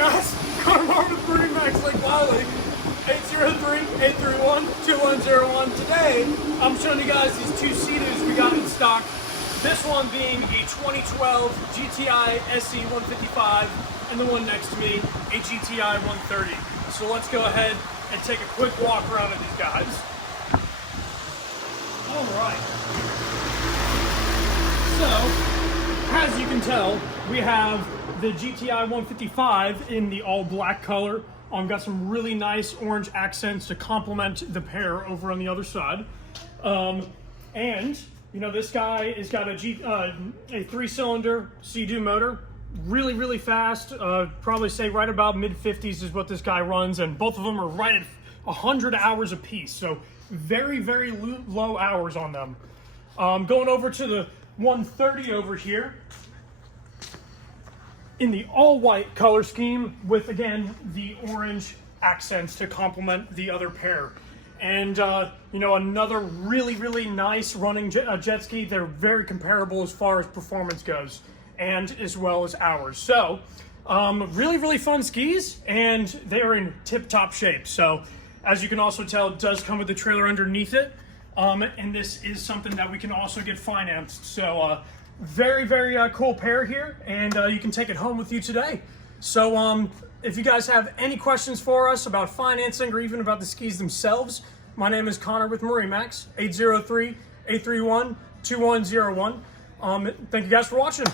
guys, Connor with MarineMax Lake Wylie, 803-831-2101. Today, I'm showing you guys these two Sea-Doos we got in stock. This one being a 2012 GTI SE 155, and the one next to me, a GTI 130. So let's go ahead and take a quick walk around of these guys. All right. So, as you can tell, we have the GTI 155 in the all black color. Got some really nice orange accents to complement the pair over on the other side. And you know, this guy has got a 3-cylinder Sea-Doo motor, really fast. Probably say right about mid-50s is what this guy runs, and both of them are right at 100 hours apiece. So very low hours on them. Going over to the 130 over here, in the all-white color scheme with, again, the orange accents to complement the other pair. And, you know, another really nice running jet ski. They're very comparable as far as performance goes, and as well as hours. So, really fun skis, and they are in tip-top shape. So, as you can also tell, it does come with the trailer underneath it. And this is something that we can also get financed. So, very cool pair here, and you can take it home with you today. So if you guys have any questions for us about financing or even about the skis themselves, my name is Connor with MarineMax, 803-831-2101. Thank you guys for watching.